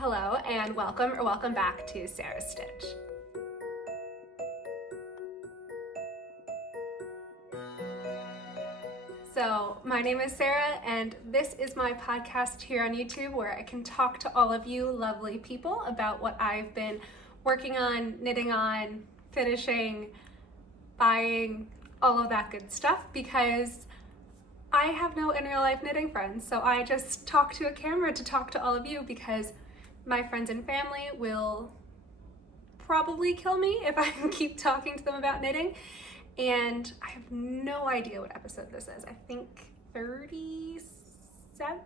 Hello and welcome back to Sarah's Stitch. So my name is Sarah and this is my podcast here on YouTube where I can talk to all of you lovely people about what I've been working on, knitting on, finishing, buying, all of that good stuff, because I have no in real life knitting friends. So I just talk to a camera to talk to all of you because my friends and family will probably kill me if I keep talking to them about knitting. And I have no idea what episode this is. I think 37,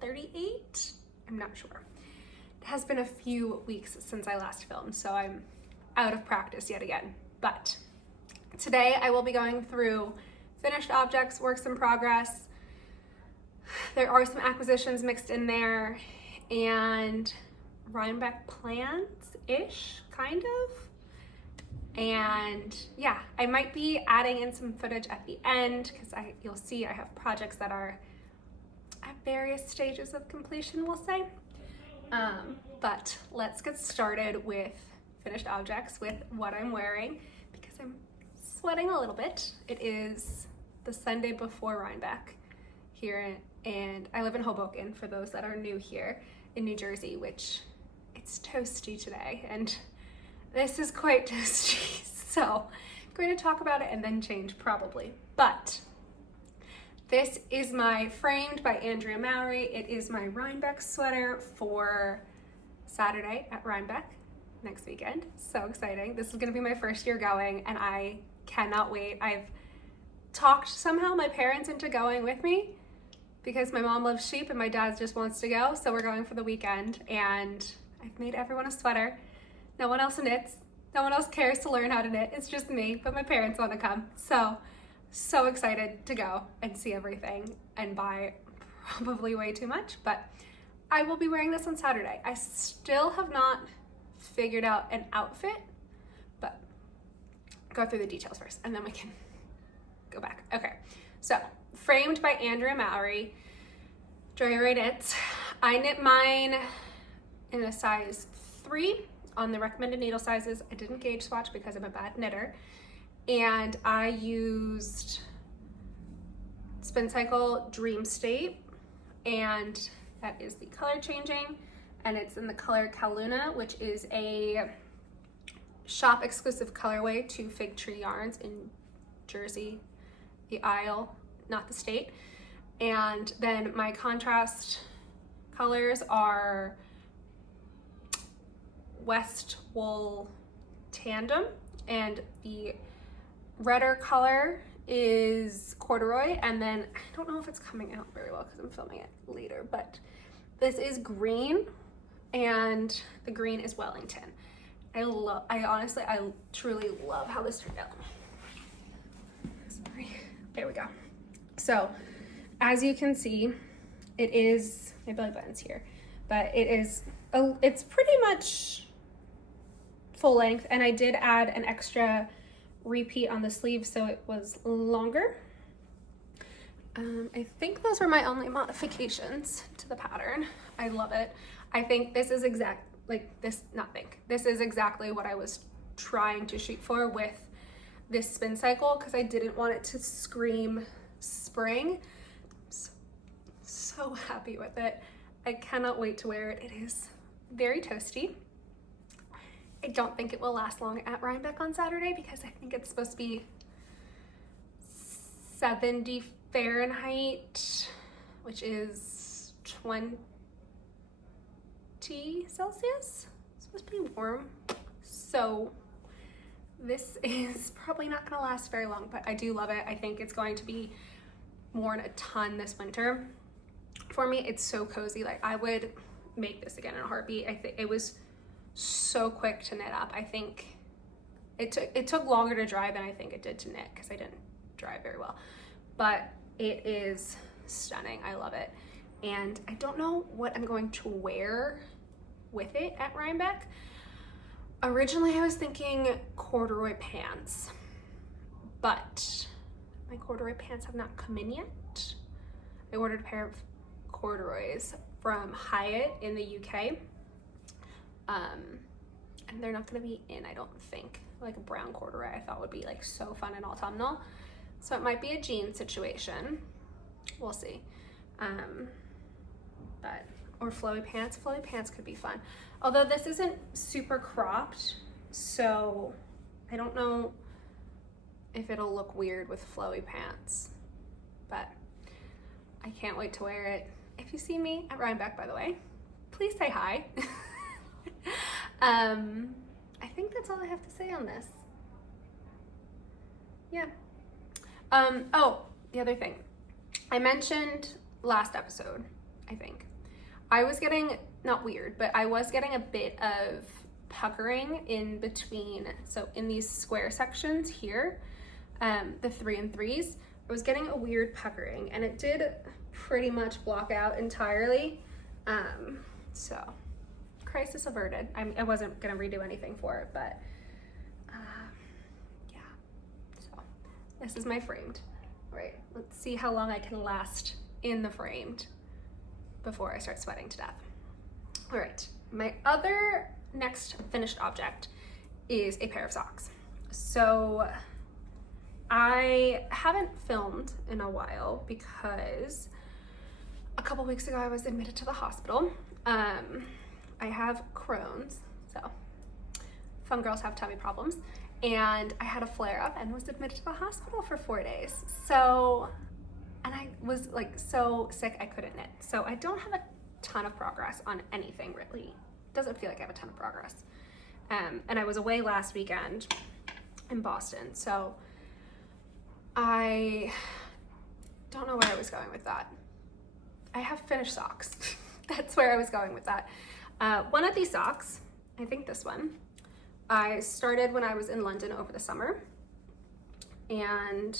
38? I'm not sure. It has been a few weeks since I last filmed, so I'm out of practice yet again. But today I will be going through finished objects, works in progress. There are some acquisitions mixed in there and Rhinebeck plans-ish, kind of. And yeah, I might be adding in some footage at the end because you'll see I have projects that are at various stages of completion, we'll say. But let's get started with finished objects, with what I'm wearing, because I'm sweating a little bit. It is the Sunday before Rhinebeck here, and I live in Hoboken, for those that are new here in New Jersey, which it's toasty today, and this is quite toasty, so I'm going to talk about it and then change probably. But this is my Framed by Andrea Mowry. It is my Rhinebeck sweater for Saturday at Rhinebeck next weekend. So exciting. This is going to be my first year going and I cannot wait. I've talked somehow my parents into going with me because my mom loves sheep and my dad just wants to go. So we're going for the weekend and I've made everyone a sweater. No one else knits. No one else cares to learn how to knit. It's just me, but my parents want to come. So excited to go and see everything and buy probably way too much, but I will be wearing this on Saturday. I still have not figured out an outfit, but go through the details first and then we can go back. Okay, so Framed by Andrea Mowry, Ravelry knits. I knit mine in a size 3 on the recommended needle sizes. I didn't gauge swatch because I'm a bad knitter. And I used Spin Cycle Dream State, and that is the color changing, and it's in the color Kaluna, which is a shop exclusive colorway to Fig Tree Yarns in Jersey, the Isle, not the state. And then my contrast colors are West Wool Tandem, and the redder color is corduroy, and then I don't know if it's coming out very well because I'm filming it later, but this is green, and the green is Wellington. I truly love how this turned out. Sorry, there we go. So as you can see, it is, my belly button's here, but it's pretty much full length, and I did add an extra repeat on the sleeve so it was longer. I think those were my only modifications to the pattern. I love it. I think this is this is exactly what I was trying to shoot for with this spin cycle, because I didn't want it to scream spring. So happy with it. I cannot wait to wear it. It is very toasty. I don't think it will last long at Rhinebeck on Saturday because I think it's supposed to be 70 Fahrenheit, which is 20 Celsius. It's supposed to be warm. So this is probably not going to last very long, but I do love it. I think it's going to be worn a ton this winter. For me, it's so cozy. Like, I would make this again in a heartbeat. I think it was so quick to knit up. I think it took longer to dry than I think it did to knit because I didn't dry very well, but it is stunning. I love it, and I don't know what I'm going to wear with it at Rhinebeck. Originally I was thinking corduroy pants, but my corduroy pants have not come in yet. I ordered a pair of corduroys from Hyatt in the UK, And they're not gonna be in, I don't think. Like a brown corduroy I thought would be like so fun and autumnal. So it might be a jean situation. We'll see. But, or flowy pants. Flowy pants could be fun. Although this isn't super cropped, so I don't know if it'll look weird with flowy pants, but I can't wait to wear it. If you see me at Rhinebeck, by the way, please say hi. I think that's all I have to say on this. Yeah. Oh, the other thing. I mentioned last episode, I think. I was getting, not weird, but I was getting a bit of puckering in between, so in these square sections here, the 3 and 3s, I was getting a weird puckering, and it did pretty much block out entirely. So crisis averted. I wasn't gonna redo anything for it, but yeah. So this is my framed. All right, let's see how long I can last in the framed before I start sweating to death. All right, my other next finished object is a pair of socks. So I haven't filmed in a while because a couple weeks ago I was admitted to the hospital. I have Crohn's, so fun girls have tummy problems, and I had a flare up and was admitted to the hospital for 4 days. So, and I was like so sick I couldn't knit. So I don't have a ton of progress on anything really. Doesn't feel like I have a ton of progress. And I was away last weekend in Boston, so I don't know where I was going with that. I have finished socks. That's where I was going with that. One of these socks, I think this one, I started when I was in London over the summer, and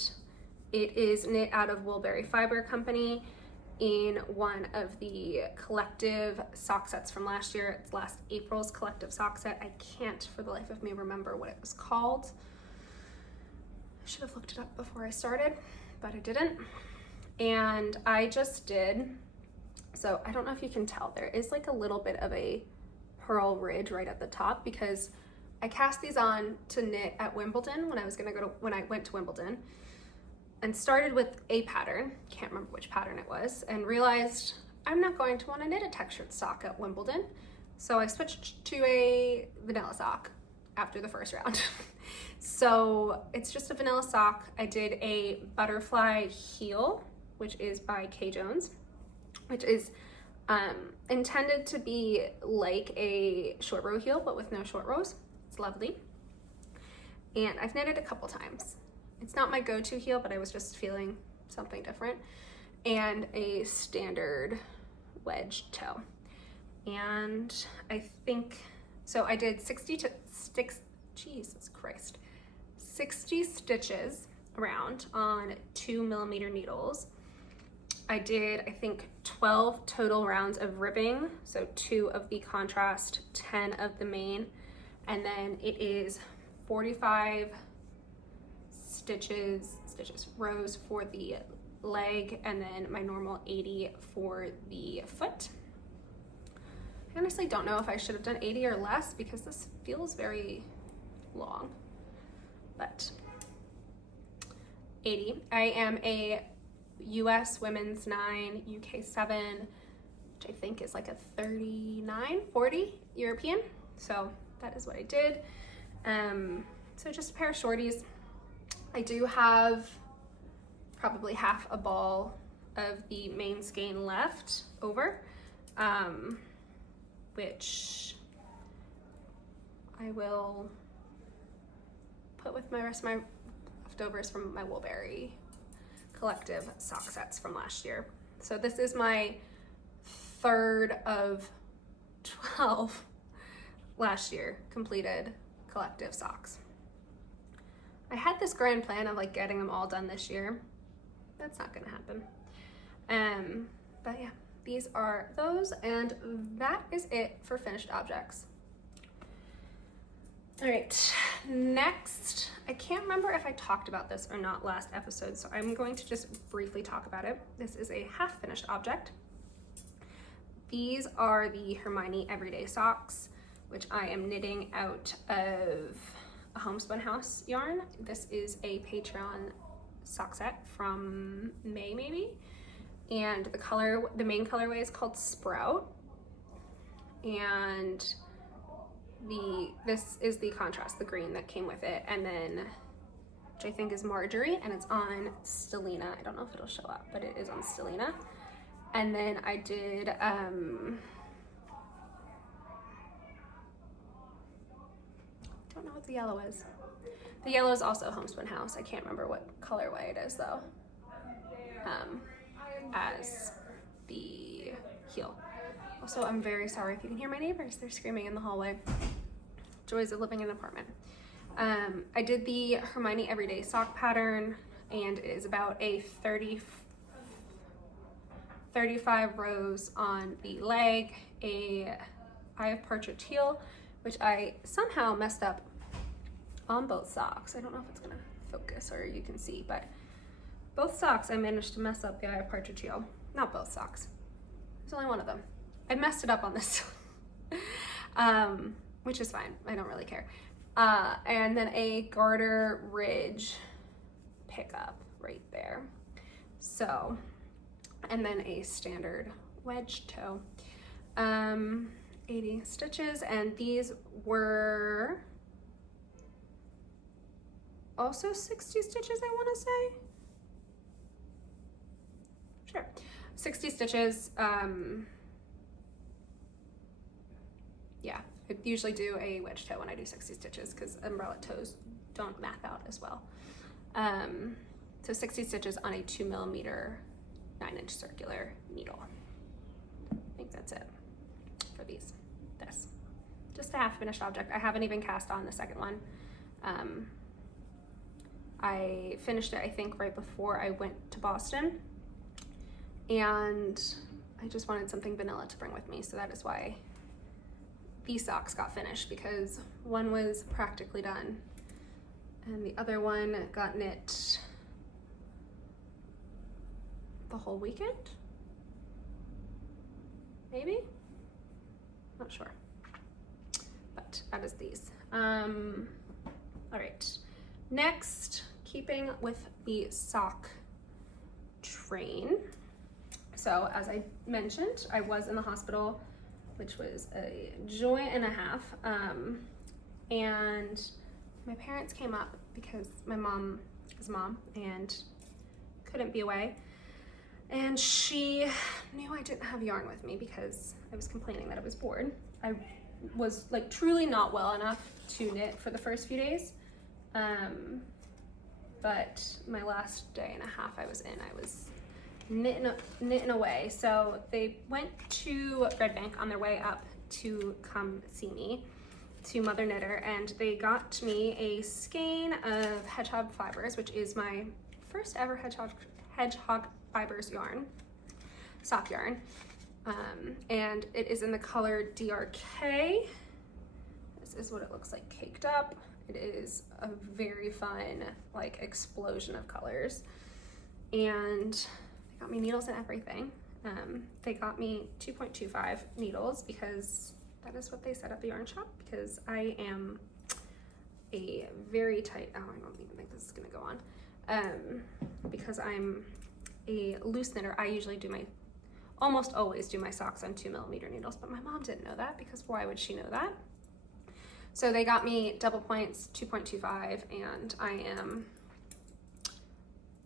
it is knit out of Woolberry Fiber Company in one of the collective sock sets from last year. It's last April's collective sock set. I can't for the life of me remember what it was called. I should have looked it up before I started, but I didn't. And I just did, so I don't know if you can tell, there is like a little bit of a pearl ridge right at the top because I cast these on to knit at Wimbledon when I went to Wimbledon, and started with a pattern, can't remember which pattern it was, and realized I'm not going to want to knit a textured sock at Wimbledon. So I switched to a vanilla sock after the first round. So it's just a vanilla sock. I did a butterfly heel, which is by Kay Jones, which is intended to be like a short row heel, but with no short rows. It's lovely. And I've knitted a couple times. It's not my go-to heel, but I was just feeling something different. And a standard wedge toe. And I think, so I did 60 stitches around on 2mm needles. I did, I think, 12 total rounds of ribbing, so 2 of the contrast, 10 of the main, and then it is 45 rows for the leg, and then my normal 80 for the foot. I honestly don't know if I should have done 80 or less because this feels very long, but 80. I am a US Women's 9, UK 7, which I think is like a 39, 40 European. So that is what I did. So just a pair of shorties. I do have probably half a ball of the main skein left over, which I will put with my rest of my leftovers from my Woolberry collective sock sets from last year. So this is my 3rd of 12 last year completed collective socks. I had this grand plan of like getting them all done this year. That's not gonna happen. But yeah, these are those, and that is it for finished objects. All right, next, I can't remember if I talked about this or not last episode, so I'm going to just briefly talk about it. This is a half finished object. These are the Hermione Everyday Socks. which I am knitting out of a Homespun House yarn. This is a Patreon sock set from May maybe, and the main colorway is called Sprout, and this is the contrast, the green that came with it, and then which I think is Marjorie, and it's on Stellina. I don't know if it'll show up, but it is on Stellina. And then I did don't know what the yellow is. The yellow is also Homespun House. I can't remember what colorway it is though. As the heel. Also, I'm very sorry if you can hear my neighbors. They're screaming in the hallway. Joys of living in an apartment. I did the Hermione Everyday Sock pattern, and it is about a 35 rows on the leg, a Eye of Partridge heel, which I somehow messed up on both socks. I don't know if it's gonna focus or you can see, but both socks I managed to mess up the Eye of Partridge heel. Not both socks. There's only one of them. I messed it up on this, which is fine. I don't really care. And then a garter ridge pickup right there. So, and then a standard wedge toe. 80 stitches, and these were also 60 stitches, I want to say. Sure, 60 stitches. Yeah, I usually do a wedge toe when I do 60 stitches because umbrella toes don't math out as well. So 60 stitches on a 2mm 9-inch circular needle. I think that's it for this. Just a half finished object. I haven't even cast on the second one. I finished it, I think, right before I went to Boston, and I just wanted something vanilla to bring with me, so that is why these socks got finished, because one was practically done and the other one got knit the whole weekend, maybe, not sure, but that is these. All right, next, keeping with the sock train. So as I mentioned, I was in the hospital, which was a joy and a half. And my parents came up because my mom is a mom and couldn't be away. And she knew I didn't have yarn with me because I was complaining that I was bored. I was like truly not well enough to knit for the first few days. But my last day and a half I was in, I was knitting away. So they went to Rhinebeck on their way up to come see me, to Mother Knitter, and they got me a skein of hedgehog fibers, which is my first ever hedgehog fibers yarn, sock yarn. And it is in the color DRK. This is what it looks like caked up. It is a very fun, like, explosion of colors. And they got me needles and everything. They got me 2.25 needles because that is what they said at the yarn shop, because I am a very tight, oh, I don't even think this is gonna go on. Because I'm a loose knitter, I usually almost always do my socks on 2mm needles, but my mom didn't know that, because why would she know that? So they got me double points, 2.25, and I am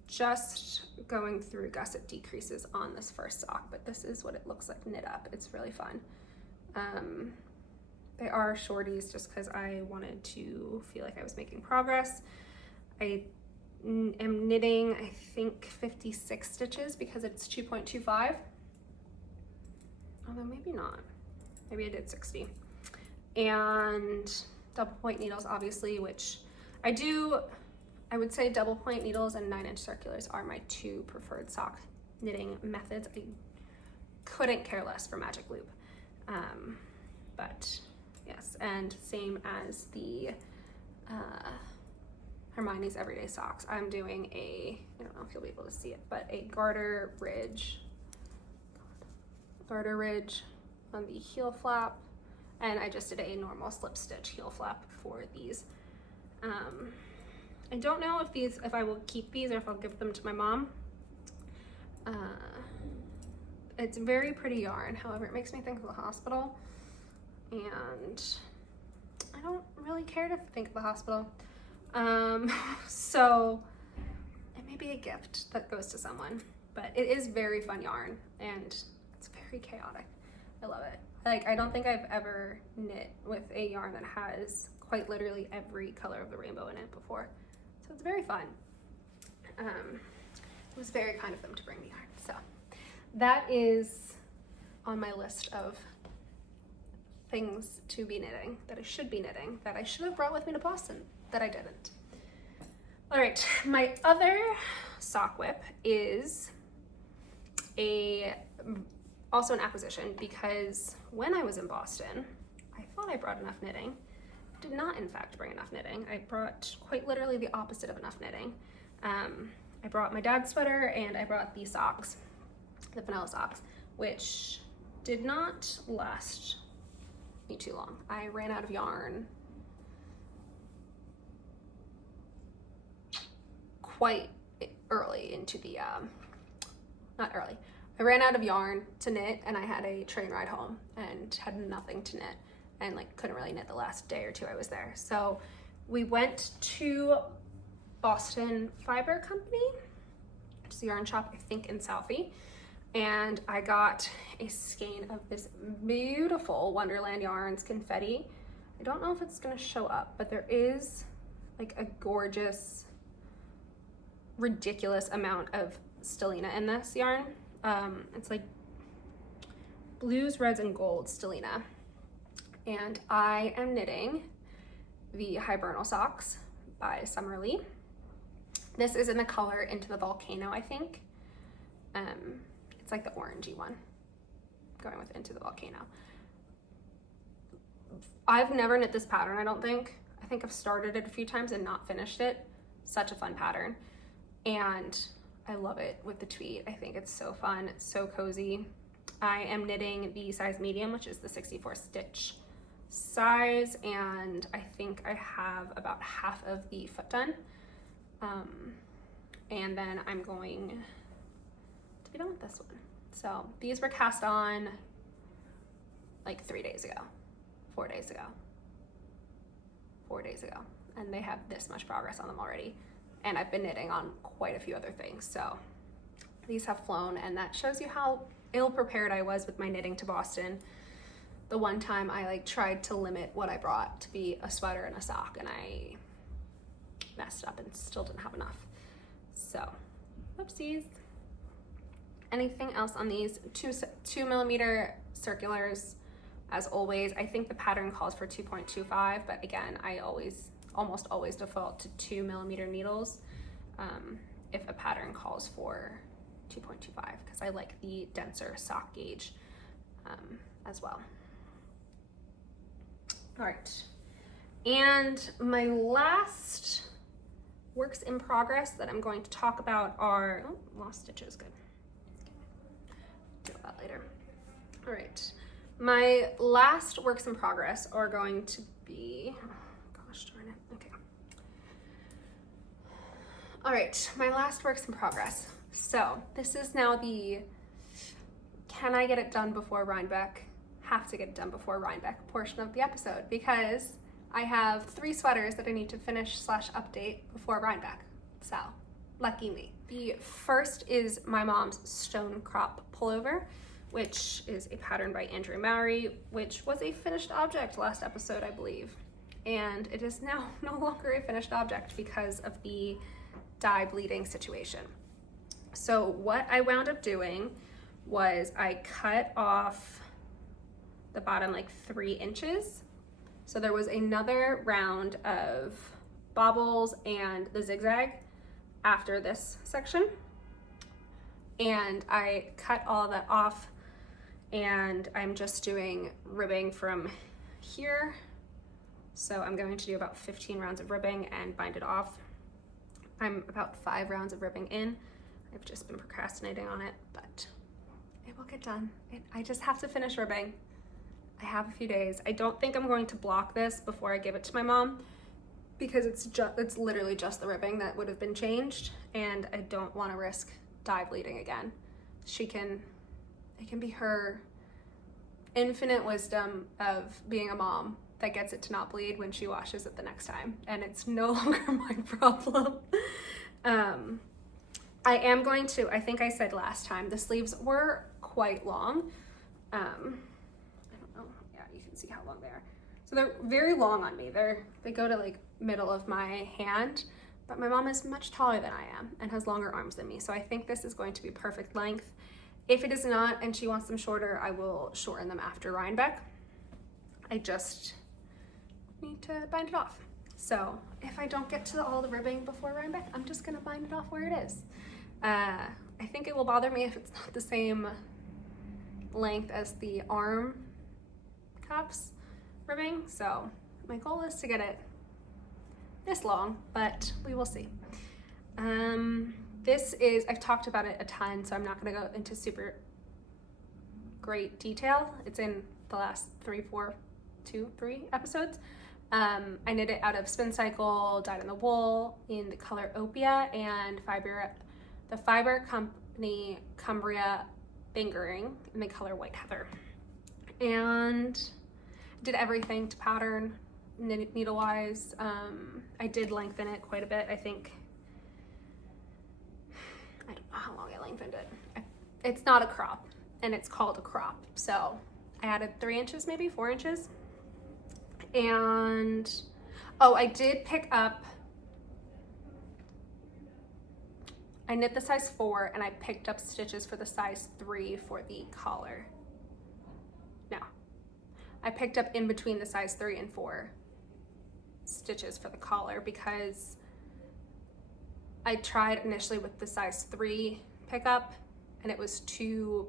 just going through gusset decreases on this first sock, but this is what it looks like knit up. It's really fun. They are shorties just because I wanted to feel like I was making progress. I am knitting, I think, 56 stitches because it's 2.25. Although maybe not. Maybe I did 60. And double point needles, obviously, which I would say double point needles and 9-inch circulars are my two preferred sock knitting methods. I couldn't care less for magic loop. But yes, and same as the Hermione's Everyday Socks. I'm doing I don't know if you'll be able to see it, but a garter ridge on the heel flap, and I just did a normal slip stitch heel flap for these. I don't know if I will keep these or if I'll give them to my mom. It's very pretty yarn, however, it makes me think of the hospital, and I don't really care to think of the hospital. So it may be a gift that goes to someone, but it is very fun yarn and it's very chaotic. I love it. Like, I don't think I've ever knit with a yarn that has quite literally every color of the rainbow in it before. So it's very fun. It was very kind of them to bring me yarn. So that is on my list of things to be knitting, that I should be knitting, that I should have brought with me to Boston, that I didn't. All right, my other sock whip is also an acquisition, because when I was in Boston, I thought I brought enough knitting. Did not, in fact, bring enough knitting. I brought quite literally the opposite of enough knitting. I brought my dad's sweater and I brought the socks, the vanilla socks, which did not last me too long. I ran out of yarn quite early into the, not early. I ran out of yarn to knit and I had a train ride home and had nothing to knit and like couldn't really knit the last day or two I was there. So we went to Boston Fiber Company, which is a yarn shop, I think in Southie, and I got a skein of this beautiful Wonderland Yarns confetti. I don't know if it's gonna show up, but there is like a gorgeous, ridiculous amount of stellina in this yarn. It's like blues, reds, and gold stellina. And I am knitting the Hibernal socks by Summerlee. This is in the color Into the Volcano, I think. It's like the orangey one, going with Into the Volcano. I've never knit this pattern, I don't think. I think I've started it a few times and not finished it. Such a fun pattern. And I love it with the tweed. I think it's so fun, it's so cozy. I am knitting the size medium, which is the 64 stitch size, and I think I have about half of the foot done. And then I'm going to be done with this one. So these were cast on like 3 days ago, 4 days ago, 4 days ago, and they have this much progress on them already. And I've been knitting on quite a few other things. So these have flown, and that shows you how ill prepared I was with my knitting to Boston. The one time I like tried to limit what I brought to be a sweater and a sock, and I messed up and still didn't have enough. So, whoopsies. Anything else on these 2mm circulars? As always, I think the pattern calls for 2.25, but again, I almost always default to 2mm needles if a pattern calls for 2.25, because I like the denser sock gauge as well. All right, and my last works in progress that I'm going to talk about are, oh, lost stitches, good. Deal with that later. All right, my last works in progress are going to be, oh, gosh darn it, okay. All right, my last works in progress. So this is now the, can I get it done before Rhinebeck? Have to get it done before Rhinebeck portion of the episode, because I have 3 sweaters that I need to finish / update before Rhinebeck. So, lucky me. The first is my mom's Stonecrop Pullover, which is a pattern by Andrew Mowry, which was a finished object last episode, I believe. And it is now no longer a finished object because of the dye bleeding situation. So what I wound up doing was I cut off the bottom like 3 inches. So there was another round of bobbles and the zigzag after this section. And I cut all of that off, and I'm just doing ribbing from here. So I'm going to do about 15 rounds of ribbing and bind it off. I'm about 5 rounds of ribbing in. I've just been procrastinating on it, but it will get done. I just have to finish ribbing. I have a few days. I don't think I'm going to block this before I give it to my mom because it's literally just the ribbing that would have been changed, and I don't want to risk dye bleeding again. It can be her infinite wisdom of being a mom that gets it to not bleed when she washes it the next time, and it's no longer my problem. I am going to, I think I said last time, the sleeves were quite long. I don't know, yeah, you can see how long they are. So they're very long on me. They go to like middle of my hand, but my mom is much taller than I am and has longer arms than me. So I think this is going to be perfect length. If it is not and she wants them shorter, I will shorten them after Rhinebeck. I just need to bind it off. So if I don't get to all the ribbing before Rhinebeck, I'm just gonna bind it off where it is. I think it will bother me if it's not the same length as the arm cuffs ribbing. So my goal is to get it this long, but we will see. This is, I've talked about it a ton, so I'm not gonna go into super great detail. It's in the last 3 episodes. I knit it out of Spin Cycle, dyed in the wool in the color Opia, and the fiber company Cumbria fingering in the color White Heather. And did everything to pattern needle wise. I did lengthen it quite a bit. I think, I don't know how long I lengthened it. It's not a crop, and it's called a crop. So I added 3 inches, maybe 4 inches. And, oh, I did pick up, I knit the size 4 and I picked up stitches for the size 3 for the collar. No, I picked up in between the size 3 and 4 stitches for the collar because I tried initially with the size 3 pickup and it was too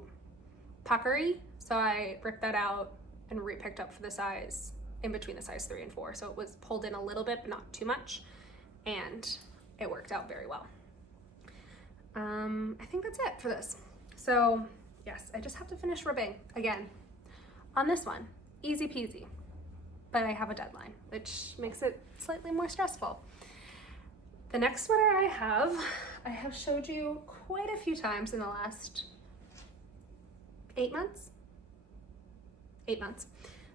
puckery. So I ripped that out and re-picked up for the size in between the size 3 and 4. So it was pulled in a little bit, but not too much. And it worked out very well. I think that's it for this. So yes, I just have to finish ribbing again on this one. Easy peasy, but I have a deadline, which makes it slightly more stressful. The next sweater I have showed you quite a few times in the last 8 months. 8 months.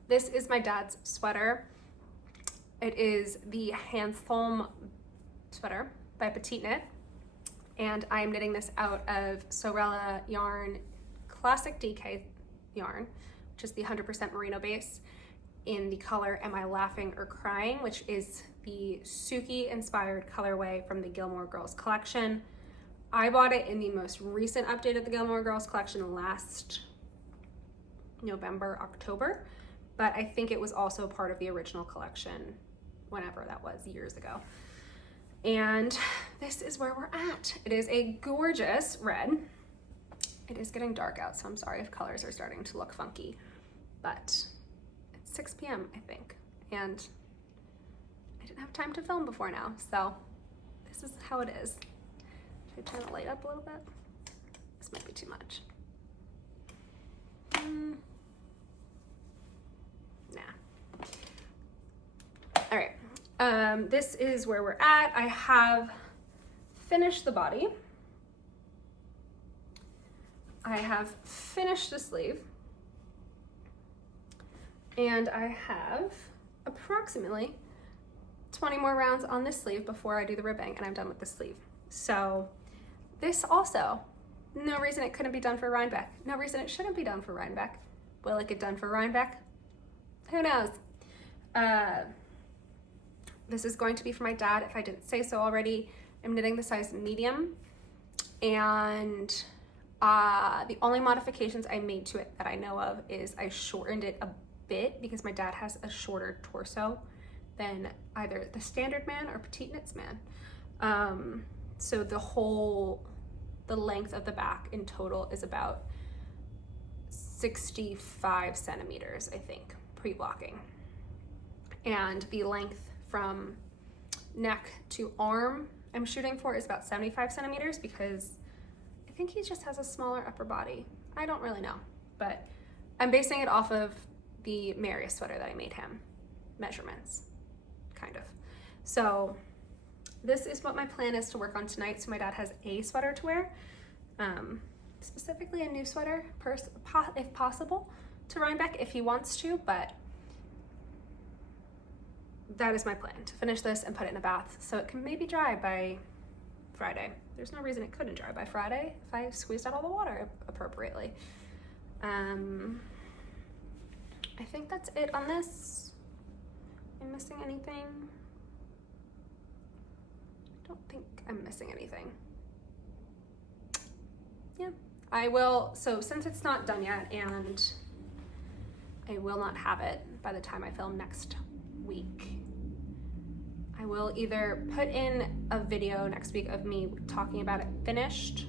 This is my dad's sweater. It is the Hanstholm Sweater by Petite Knit. And I'm knitting this out of Sorella yarn, classic DK yarn, which is the 100% merino base, in the color Am I Laughing or Crying, which is the Suki inspired colorway from the Gilmore Girls collection. I bought it in the most recent update of the Gilmore Girls collection last November, October, but I think it was also part of the original collection, whenever that was, years ago. And this is where we're at. It is a gorgeous red. It is getting dark out, so I'm sorry if colors are starting to look funky, but it's 6 p.m. I think, and I didn't have time to film before now, so this is how it is. Should I turn the light up a little bit? This might be too much. Nah. All right. This is where we're at. I have finished the body. I have finished the sleeve. And I have approximately 20 more rounds on this sleeve before I do the ribbing, and I'm done with the sleeve. So this also, no reason it couldn't be done for Rhinebeck. No reason it shouldn't be done for Rhinebeck. Will it get done for Rhinebeck? Who knows? This is going to be for my dad, if I didn't say so already. I'm knitting the size medium, and the only modifications I made to it that I know of is I shortened it a bit because my dad has a shorter torso than either the standard man or Petite Knits man. So the length of the back in total is about 65 centimeters, I think, pre-blocking. And the length from neck to arm I'm shooting for is about 75 centimeters because I think he just has a smaller upper body. I don't really know, but I'm basing it off of the Marius sweater that I made him, measurements, kind of. So this is what my plan is to work on tonight. So my dad has a sweater to wear, specifically a new sweater, if possible, to Rhinebeck if he wants to, but that is my plan, to finish this and put it in a bath so it can maybe dry by Friday. There's no reason it couldn't dry by Friday if I squeezed out all the water appropriately. I think that's it on this. Am I missing anything? I don't think I'm missing anything. Yeah, I will, so since it's not done yet and I will not have it by the time I film next week, I will either put in a video next week of me talking about it finished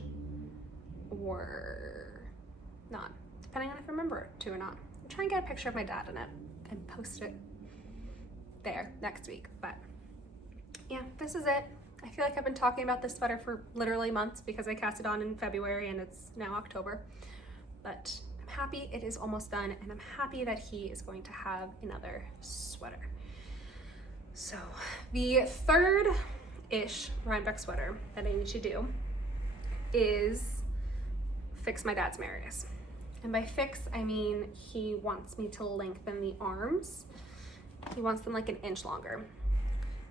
or not, depending on if I remember to or not. I'll try and get a picture of my dad in it and post it there next week. But yeah, this is it. I feel like I've been talking about this sweater for literally months because I cast it on in February and it's now October. But I'm happy it is almost done, and I'm happy that he is going to have another sweater. So the third-ish Rhinebeck sweater that I need to do is fix my dad's marius. And by fix, I mean he wants me to lengthen the arms. He wants them like an inch longer,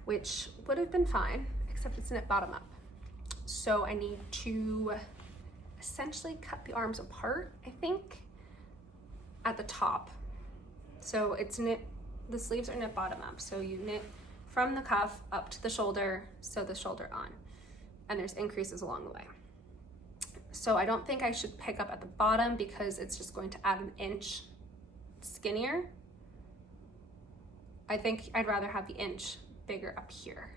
which would have been fine, except it's knit bottom up. So I need to essentially cut the arms apart, I think, at the top. So it's knit, the sleeves are knit bottom up. So you knit from the cuff up to the shoulder, sew the shoulder on, and there's increases along the way. So I don't think I should pick up at the bottom because it's just going to add an inch skinnier. I think I'd rather have the inch bigger up here.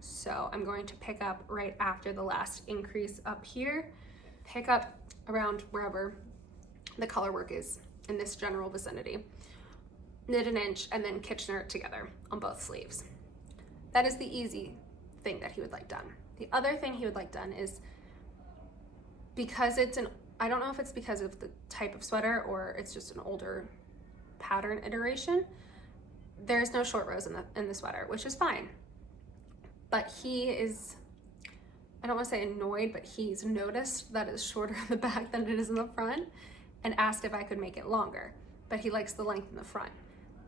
So I'm going to pick up right after the last increase up here, pick up around wherever the color work is in this general vicinity, knit an inch, and then Kitchener it together on both sleeves. That is the easy thing that he would like done. The other thing he would like done is, because it's an, I don't know if it's because of the type of sweater or it's just an older pattern iteration, there's no short rows in the sweater, which is fine. But he is, I don't want to say annoyed, but he's noticed that it's shorter in the back than it is in the front and asked if I could make it longer. But he likes the length in the front.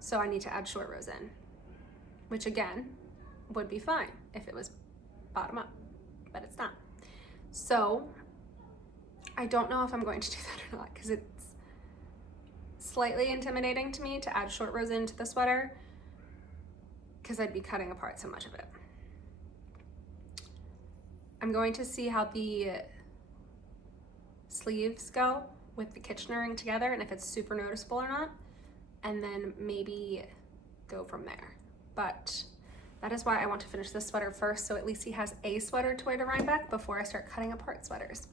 So I need to add short rows in, which again, would be fine if it was bottom up, but it's not. So I don't know if I'm going to do that or not, because it's slightly intimidating to me to add short rows into the sweater because I'd be cutting apart so much of it. I'm going to see how the sleeves go with the Kitchenering together and if it's super noticeable or not, and then maybe go from there. But that is why I want to finish this sweater first, so at least he has a sweater to wear to Rhinebeck before I start cutting apart sweaters.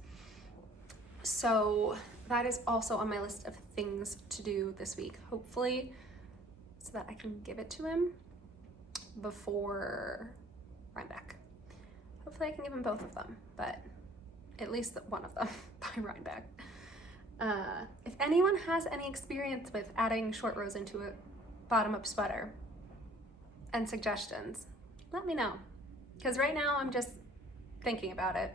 So that is also on my list of things to do this week, hopefully, so that I can give it to him before Rhinebeck. Hopefully I can give him both of them, but at least one of them by Rhinebeck. If anyone has any experience with adding short rows into a bottom-up sweater and suggestions, let me know. Because right now I'm just thinking about it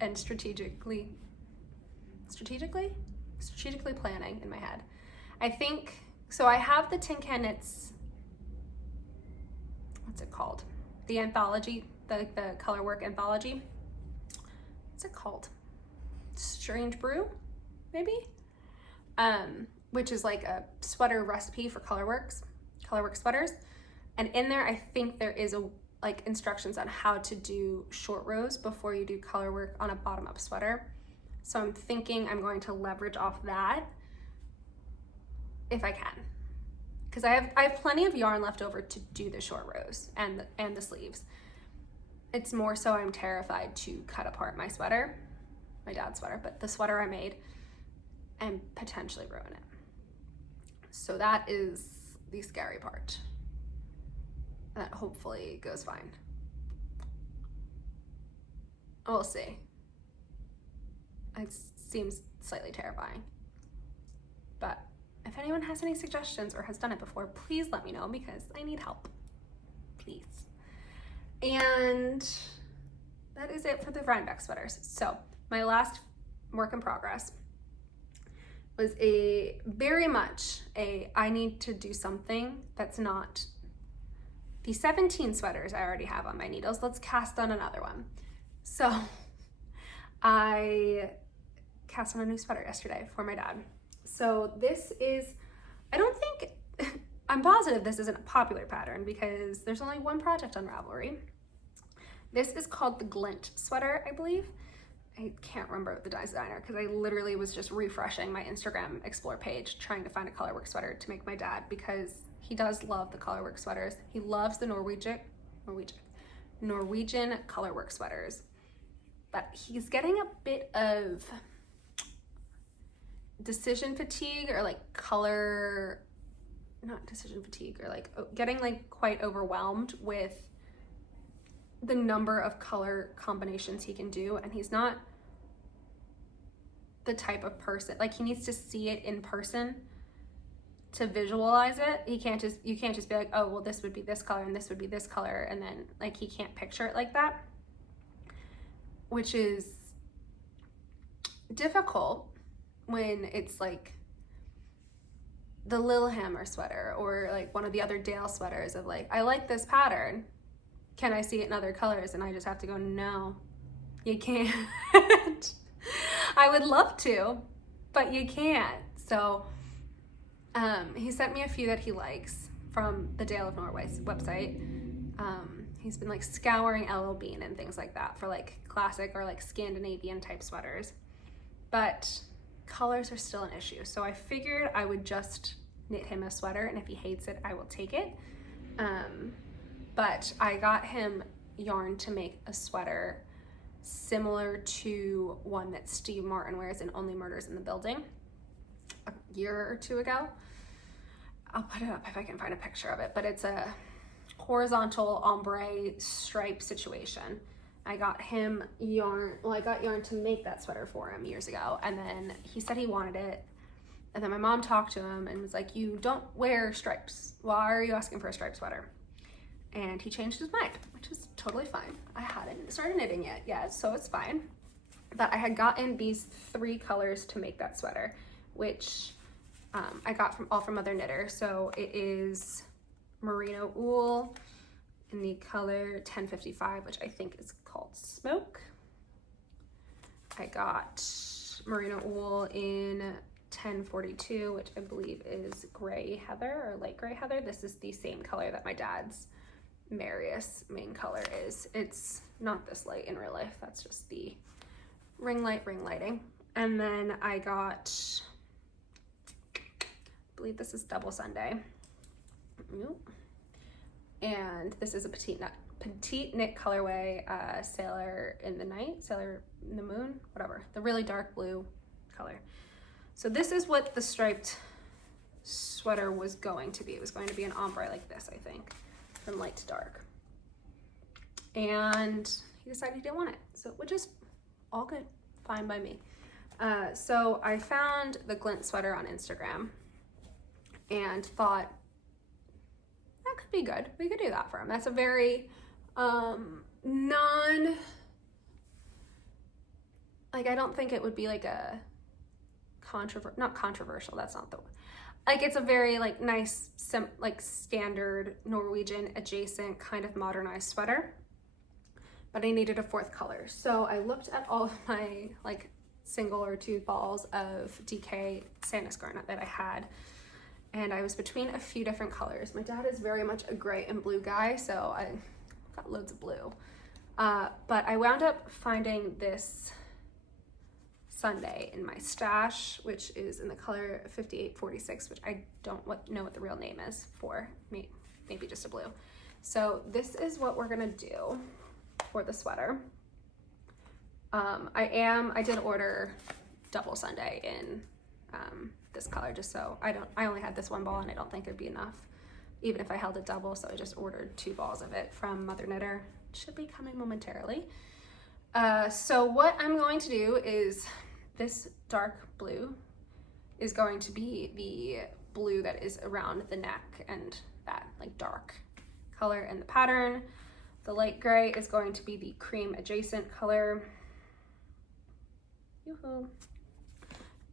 and strategically planning in my head. I think, so I have the Tin Can Knits, what's it called? The anthology, the color work anthology. What's it called? Strange Brew, maybe? Which is like a sweater recipe for colorwork sweaters. And in there, I think there is like instructions on how to do short rows before you do color work on a bottom-up sweater. So I'm thinking I'm going to leverage off that if I can, because I have plenty of yarn left over to do the short rows and the sleeves. It's more so I'm terrified to cut apart my sweater, my dad's sweater, but the sweater I made, and potentially ruin it. So that is the scary part. That hopefully goes fine. We'll see. It seems slightly terrifying, but if anyone has any suggestions or has done it before, please let me know because I need help, please. And that is it for the Rhinebeck sweaters. So my last work in progress was very much I need to do something that's not the 17 sweaters I already have on my needles. Let's cast on another one. So I cast on a new sweater yesterday for my dad. So this is, I'm positive this isn't a popular pattern because there's only one project on Ravelry. This is called the Glint sweater, I believe. I can't remember the designer because I literally was just refreshing my Instagram Explore page trying to find a colorwork sweater to make my dad because he does love the colorwork sweaters. He loves the Norwegian colorwork sweaters, but he's getting a bit of decision fatigue or like getting like quite overwhelmed with the number of color combinations he can do, and he's not the type of person, like he needs to see it in person to visualize it. You can't just be like, oh well, this would be this color and this would be this color, and then like he can't picture it like that, which is difficult when it's like the Lillehammer sweater or like one of the other Dale sweaters of like, I like this pattern, can I see it in other colors? And I just have to go, no, you can't. I would love to, but you can't. So he sent me a few that he likes from the Dale of Norway's website. He's been like scouring LL Bean and things like that for like classic or like Scandinavian type sweaters, but colors are still an issue. So I figured I would just knit him a sweater, and if he hates it, I will take it. But I got him yarn to make a sweater similar to one that Steve Martin wears in Only Murders in the Building a year or two ago. I'll put it up if I can find a picture of it, but it's a horizontal ombre stripe situation. I got him yarn, I got yarn to make that sweater for him years ago, and then he said he wanted it, and then my mom talked to him and was like, you don't wear stripes. Why are you asking for a striped sweater? And he changed his mind, which is totally fine. I hadn't started knitting yet, so it's fine. But I had gotten these 3 colors to make that sweater, which I got from other knitters. So it is merino wool in the color 1055, which I think is called Smoke. I got merino wool in 1042, which I believe is gray heather or light gray heather. This is the same color that my dad's Marius main color is. It's not this light in real life, that's just the ring lighting. And then I got, I believe this is Double Sunday. And this is a petite knit colorway, Sailor in the Night, Sailor in the Moon, whatever, the really dark blue color. So this is what the striped sweater was going to be. It was going to be an ombre like this, I think, from light to dark. And he decided he didn't want it, so which is all good, fine by me. So I found the Glint sweater on Instagram and thought that could be good. We could do that for him. That's a very I don't think it would be like a not controversial, that's not the word. Like it's a very like nice, like standard Norwegian adjacent kind of modernized sweater, but I needed a 4th color. So I looked at all of my like single or 2 balls of DK Sandnes garnet that I had, and I was between a few different colors. My dad is very much a gray and blue guy, so I got loads of blue. But I wound up finding this Sunday in my stash, which is in the color 5846, which I don't know what the real name is for, maybe just a blue. So this is what we're gonna do for the sweater. I did order Double Sunday in this color, just so I only had this one ball and I don't think it'd be enough even if I held it double, so I just ordered 2 balls of it from Mother Knitter. It should be coming momentarily. So what I'm going to do is this dark blue is going to be the blue that is around the neck and that like dark color in the pattern. The light gray is going to be the cream adjacent color. Yoo-hoo.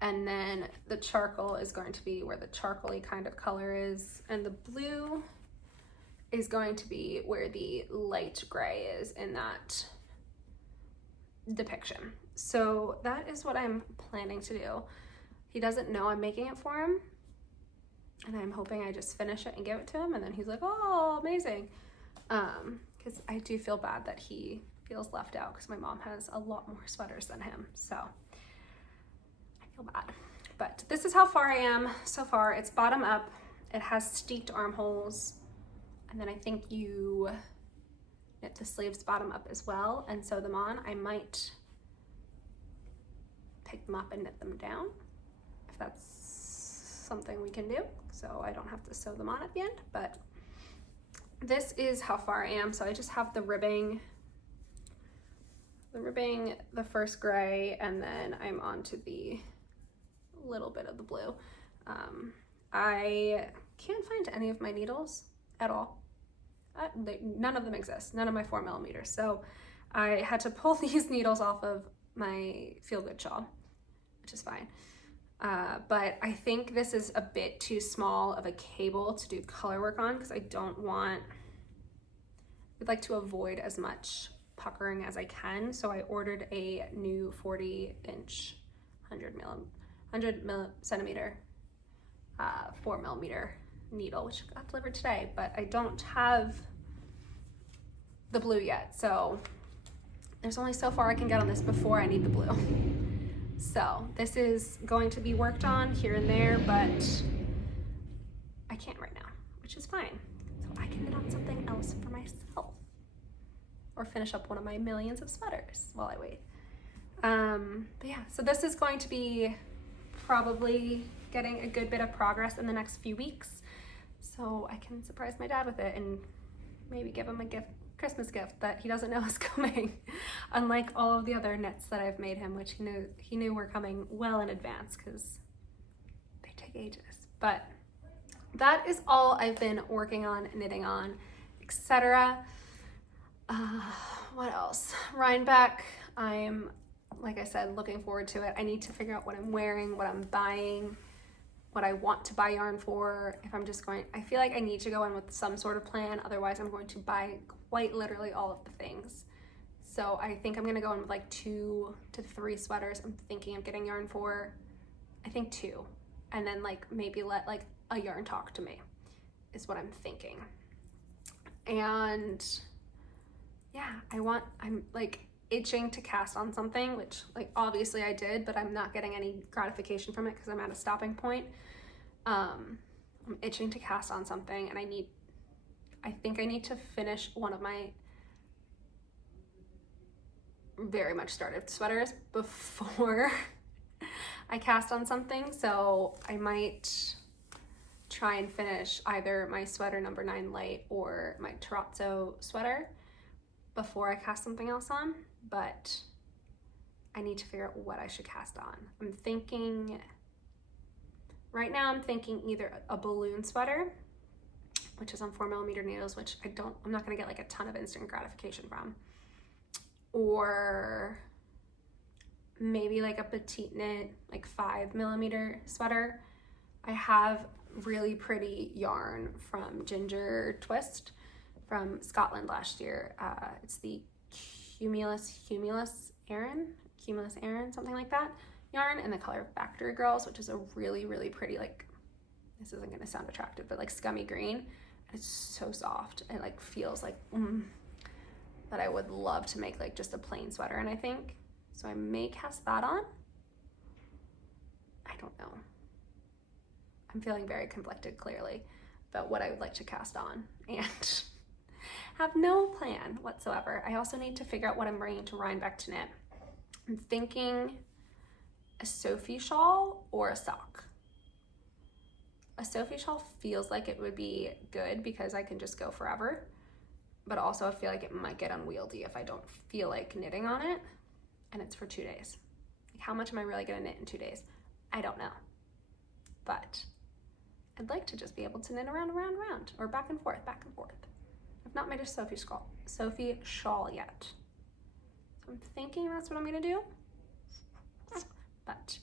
And then the charcoal is going to be where the charcoaly kind of color is, and the blue is going to be where the light gray is in that depiction. So that is what I'm planning to do. He doesn't know I'm making it for him, and I'm hoping I just finish it and give it to him, and then he's like, oh, amazing. Because I do feel bad that he feels left out because my mom has a lot more sweaters than him, so I feel bad. But this is how far I am so far. It's bottom up. It has steeped armholes, and then I think you knit the sleeves bottom up as well and sew them on. I might pick them up and knit them down if that's something we can do, so I don't have to sew them on at the end. But this is how far I am. So I just have the ribbing, the first gray, and then I'm on to the little bit of the blue. I can't find any of my needles at all. None of them exist, none of my 4mm. So I had to pull these needles off of my Feel Good shawl, which is fine. But I think this is a bit too small of a cable to do color work on, because I'd like to avoid as much puckering as I can. So I ordered a new 40-inch 100 centimeter 4mm needle, which got delivered today, but I don't have the blue yet. So there's only so far I can get on this before I need the blue. So this is going to be worked on here and there, but I can't right now, which is fine. So I can knit on something else for myself, or finish up one of my millions of sweaters while I wait. But yeah, so this is going to be probably getting a good bit of progress in the next few weeks, so I can surprise my dad with it and maybe give him a Christmas gift that he doesn't know is coming, unlike all of the other knits that I've made him, which he knew were coming well in advance because they take ages. But that is all I've been working on, knitting on, etc. What else? Rhinebeck, I'm, like I said, looking forward to it. I need to figure out what I'm wearing, what I'm buying, what I want to buy yarn for. If I'm just going, I feel like I need to go in with some sort of plan, otherwise I'm going to buy quite literally all of the things. So I think I'm gonna go in with like 2 to 3 sweaters I'm thinking of getting yarn for. I think 2, and then like maybe let like a yarn talk to me is what I'm thinking. And yeah, I'm like itching to cast on something, which like obviously I did, but I'm not getting any gratification from it because I'm at a stopping point. I'm itching to cast on something, and I think I need to finish one of my very much started sweaters before I cast on something. So I might try and finish either my sweater number 9 light or my terrazzo sweater before I cast something else on, but I need to figure out what I should cast on. Right now I'm thinking either a balloon sweater, which is on 4mm needles, which I'm not gonna get like a ton of instant gratification from, or maybe like a petite knit, like 5mm sweater. I have really pretty yarn from Ginger Twist from Scotland last year. It's the Cumulus Aran, something like that yarn, in the color Factory Girls, which is a really, really pretty, like, this isn't gonna sound attractive, but like scummy green. And it's so soft and like feels like that I would love to make like just a plain sweater, and I think so I may cast that on. I don't know. I'm feeling very conflicted clearly about what I would like to cast on, and have no plan whatsoever. I also need to figure out what I'm bringing to Rhinebeck to knit. I'm thinking a Sophie shawl or a sock. A Sophie shawl feels like it would be good because I can just go forever, but also I feel like it might get unwieldy if I don't feel like knitting on it, and it's for 2 days. Like, how much am I really gonna knit in 2 days? I don't know, but I'd like to just be able to knit around, or back and forth. I've not made a Sophie shawl yet. So I'm thinking that's what I'm gonna do. But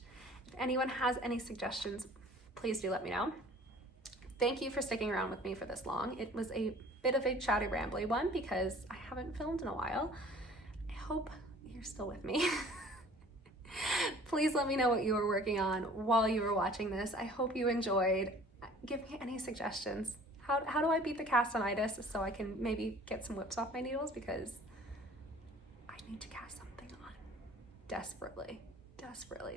if anyone has any suggestions, please do let me know. Thank you for sticking around with me for this long. It was a bit of a chatty, rambly one because I haven't filmed in a while. I hope you're still with me. Please let me know what you were working on while you were watching this. I hope you enjoyed. Give me any suggestions. How do I beat the castanitis so I can maybe get some whips off my needles, because I need to cast something on desperately.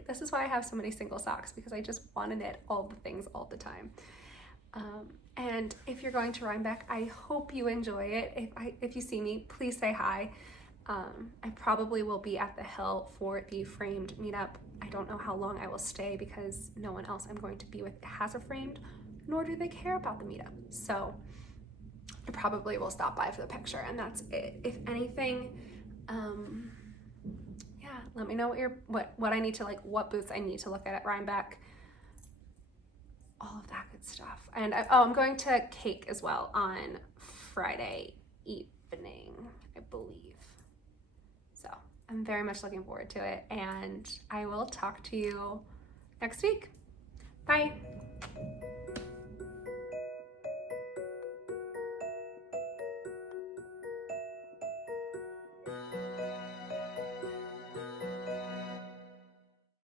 This is why I have so many single socks, because I just want to knit all the things all the time. And if you're going to Rhinebeck, I hope you enjoy it. If you see me, please say hi. I probably will be at the Hill for the framed meetup. I don't know how long I will stay because no one else I'm going to be with has a framed, nor do they care about the meetup. So I probably will stop by for the picture, and that's it. If anything, yeah, let me know what I need to, like, what boots I need to look at Rhinebeck, all of that good stuff. And I'm going to Cake as well on Friday evening, I believe. So I'm very much looking forward to it, and I will talk to you next week. Bye.